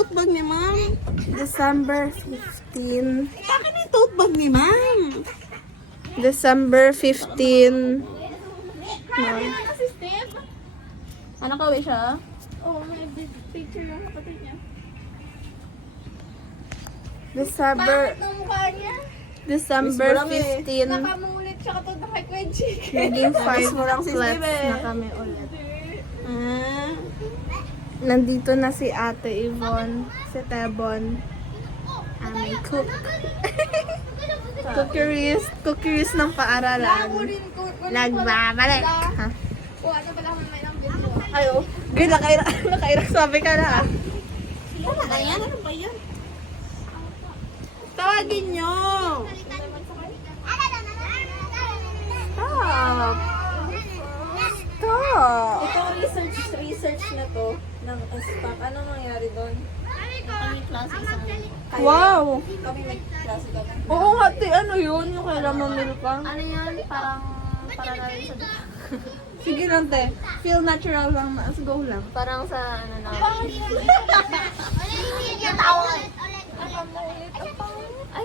tote bag ni ma'am? December 15. Akin yung tote bag ni ma'am. December 15. Si Steve? Ano ka, siya? Oo, may picture ng kapatid niya. December Pangit ng mukha niya. December Miss mo lang 15. Nakamulit siya katulad ng kay Quenchi. Naging 5 mo lang si flats Steve eh. na kami ulit. Ah. Nandito na si Ate Yvonne, si Tebon. Aming cook. Cookeries ng paaralan. Nagbabalik. Ha? O, ano pala kung may ng video? Ayo. Gay, nakairak sabi ka na. Tama na yan. Ano ba yan? Tawagin nyo. Stop. Stop. Itong research na to ng SPAC, anong nangyari doon? Kami klase isang... Wow! Kami nag-klase kami. Oo nga, ano yun? Yung kailan mamil ka? Ano yun? Parang... Para na rin sa... Sige lang, te. Feel natural lang. Mas go lang. Parang sa ano na...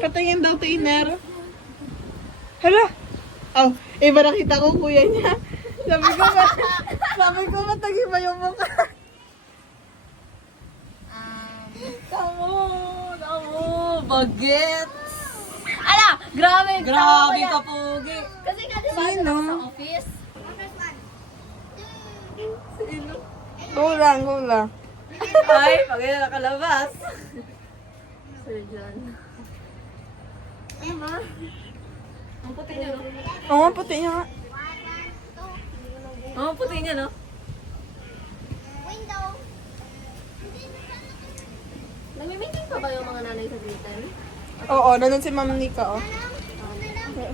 Katingin daw, Tiner. Hala! Oh, iba nakita ko kuya niya. Sabi ko, matag-iba yung mukha. Tamo, bagets! Ala! Grabe! Grabe ka, Pogi! Kasi nga diba Sino? sa office? Go lang, go lang. Ay, pag yun nakalabas. Sir John. Ano ba? Ang puti niya, no? Oo nga, puti niya nga. Ang puti niya, no? Nami-meeting pa ba yung mga nanay sa Britain? Oo, nandun si Ma'am Nika, oh.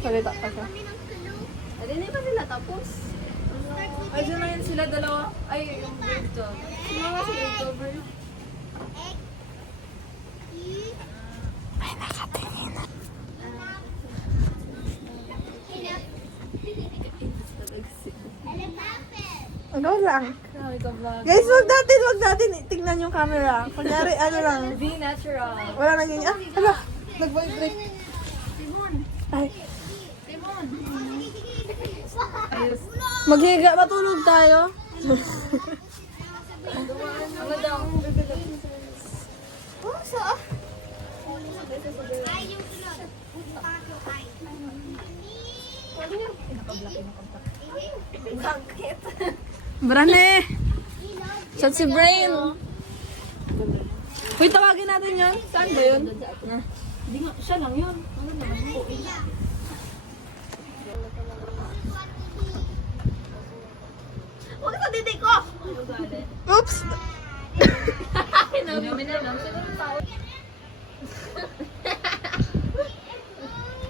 Salita pa siya. Hindi na ba sila tapos? Ay, dyan na yun sila dalawa. Ay, yung grade job. Sino nga si grade cover? Go lang. Grabe ka, vlog. Guys, wag natin tingnan yung camera. Kunyari, ano lang. Be natural. Wala nang ganyan. Hala, nag-vibrate. Ay. Ayos. Maghiga, matulog tayo. Ano daw? Brane! Saan si Brain? Uy, tawagin natin yun. Saan ba yun? Hindi nga, siya lang yun. Ano naman po? Huwag sa titik ko! Oops! Namin na lang. Siguro tao.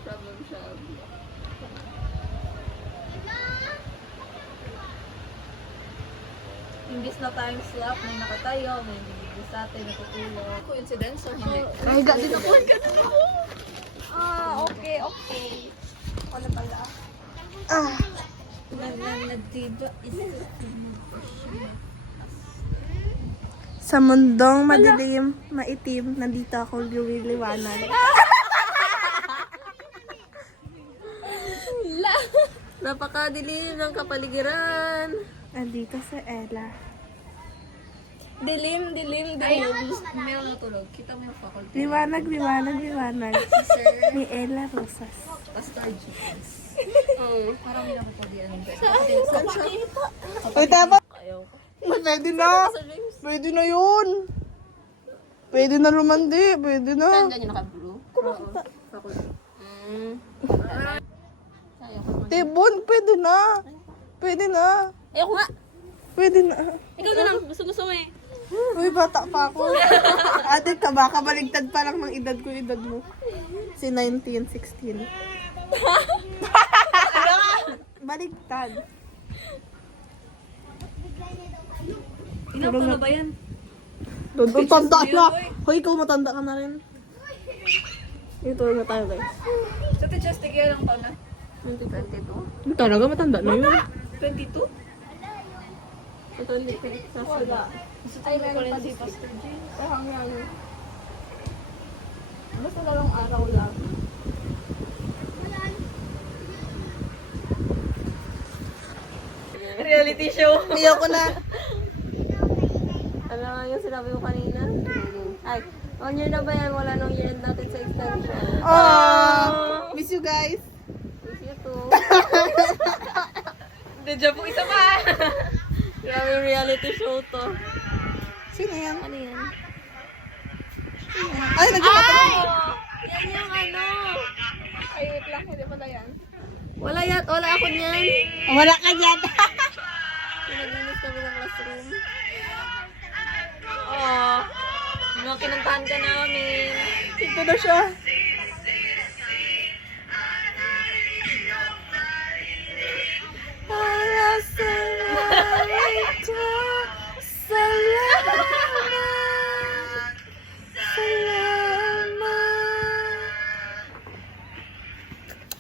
Problem child. Imbis na time slap, may nakatayo, may bibigil sa atin, natutulog. Coincidence or hindi? Nahiga din ako. Okay. Wala pala. Ah. Nagdiba is Sa mundong madilim, maitim, nandito ako lumiliwanag. napakadilim ng kapaligiran. Nandito sa Ella. Dilim. Meron natulog. Kita mo yung faculty. Liwanag. Ni Ella Rosas. Pastor James. Parang may nakapagdian. Uy, tama! Ayaw ko. Pwede na! Pwede na yun! Pwede na lumandi, pwede na. Ganyan naka-blue. Faculty. Tibon, pwede na. Pwede na. Ayoko nga. Pwede na. Ikaw na lang. Gusto mo eh. Uy, bata pa ako. Ate ka ba? Kabaligtad pa lang ng edad ko, edad mo. Si 19, 16. Baligtad. Ilang na ba yan? Doon, tanda na. Hoy, ikaw matanda ka na rin. Ito na tayo, guys. Sa teachers, tigyan lang pa na. 2022. Talaga matanda na yun. 22? Ito hindi ko. Wala. Ay, meron pa dito. Parang yan. Basta dalawang araw lang. Reality show. Ayoko na. Ano nga yung sinabi ko kanina? Ay, 1 year na ba yan? Wala nung year natin sa extension. Oh, miss you guys. Miss you too. Deja vu, isa pa! Grabe yung reality show to. Sino yan? Ano yan? Ay, nagkakataon. Yan yung ano! Ay, wait lang. Hindi pala yan. Wala yan, wala ako niyan. Wala ka dyan. Pinaglinis kami ng classroom. Oh, mga kinantahan ka namin. Ito na siya.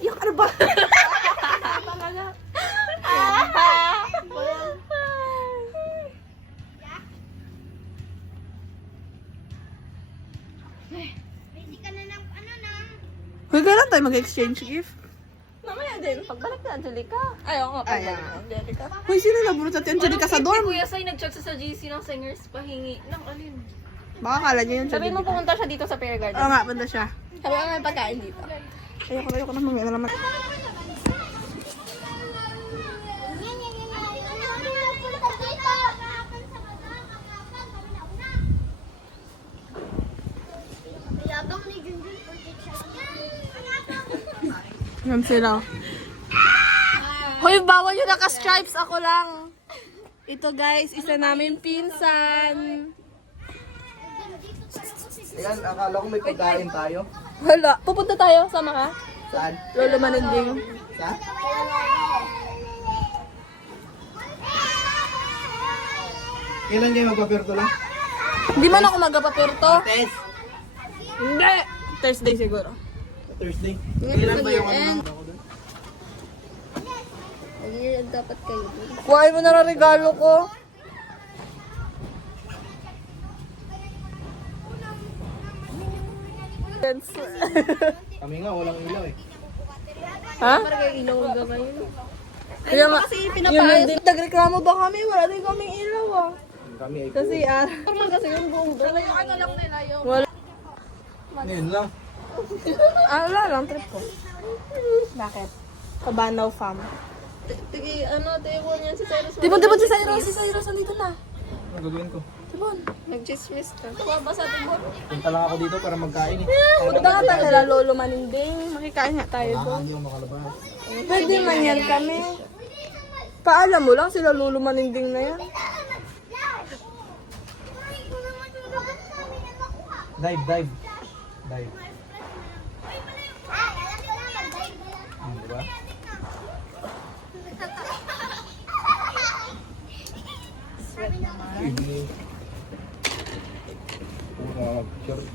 Yung ano ba? Hoy, kailan tayo mag-exchange gift? Mamaya din, pagbalik na Angelica. Ayaw nga. Ayan. Angelica. Hoy, sino nabunot sa Angelica sa Si dorm? Kuya Sai nag-chat sa GC ng singers pahingi ng alin. Baka kala niya yun sa Sabihin mo pumunta siya dito sa Fair Oo Garden. nga, banda siya. Sabi nga may pagkain dito. Ayoko na mamaya na naman. Yan sila. Hoy, bawal yung naka-stripes. Ako lang. Ito guys, isa namin pinsan. Ayan, akala ko may pagkain tayo. Wala. Pupunta tayo. Sama ka? Saan? Lolo Maninding. Saan? Kailan kayo magpapirto lang? Hindi man ako magpapirto. Test! Hindi. Thursday siguro. Thursday. Kailan ba yung ano? Year dapat kayo. Kuhain mo na ng regalo ko. Kami nga, walang ilaw eh. Ha? Para kayo ilaw ka ngayon. Kaya nga, yun din. Nagreklamo ba kami? Wala din kaming ilaw ah. Kami ay Kasi Normal kasi yung buong buong. Ano lang nila yung... wala. Ngayon lang. Wala lang, trip ko. Bakit? Kabanaw fam. Tigi, ano, tayo mo niyan si Cyrus. Tibon si Cyrus. Si Cyrus nandito na. Ano gagawin ko? Tibon. Nag-chismis ka. Tumaba sa tibon. Punta lang ako dito para magkain eh. Punta nga tayo nila Lolo Maninding. Makikain nga tayo doon. Hindi ako makalabas. Pwede man yan kami. Paalam mo lang sila Lolo Maninding na yan. Dive, dive. Dive. Diba? Sige. Sure.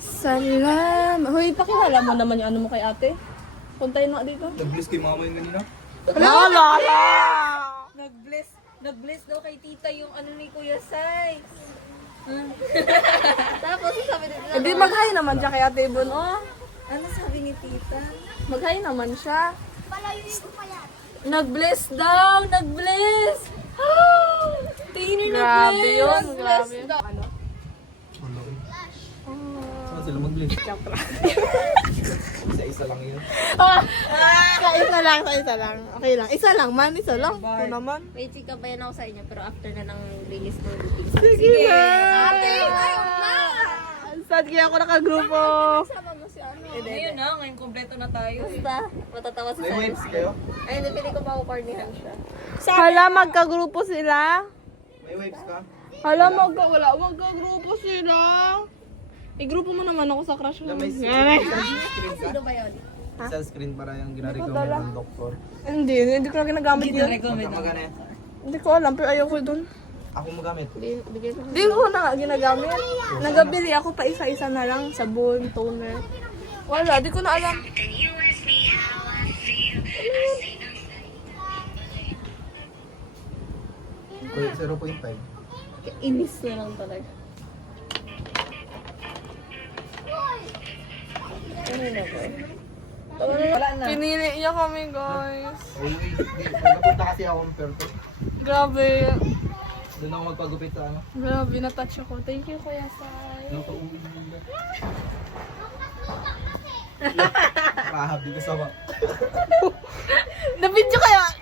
Salam. Hoy, pakilala mo naman yung ano mo kay ate. Puntayin mo dito. Nag-bless kay mama yung kanina. Nag-bless daw kay tita yung ano ni Kuya Sai. Tapos sabi nila, Hindi, mag-hi naman siya kay ate Ibon, oh. ano sabi ni tita? Mag-hi naman siya. Nag-bless daw! Nag-bless! Tingin na Grabe yun, grabe. Ano? Saan sila mag-bless? Isa-isa lang yun. Sa isa lang. Okay lang. Isa lang man, isa lang. Ito naman. May chika ba yan ako sa inyo, pero after na ng release ng meeting. Sige na! Sad kaya ako nakagrupo. Ngayon na, ngayon kompleto na tayo. Basta, matatawa si May Cyrus. waves kayo? Ay, hindi, pili ko makukornihan siya. Hala, magkagrupo sila. May waves ka? Hala, magkagrupo sila. I-grupo mo naman ako sa crush mo. Na may screen ka? Sino ba yun? Sunscreen para yung ginarecommend ng doktor. Hindi ko na ginagamit yun. Magkano yan? Hindi ko alam, pero ayoko dun. Ako magamit. Hindi ko na ginagamit. Nagabili ako pa isa-isa na lang, sabon, toner. Wala, di ko na alam. Wait, 0.5. Inis na lang talaga. Ano na ba? Wala na. Pinili niya kami, guys. Uy, nagpunta kasi ako ng Perto. Grabe. Doon ako magpagupit sa ano. Grabe, na-touch ako. Thank you, Kuya Sai. Rahab dito sa Na-video kaya?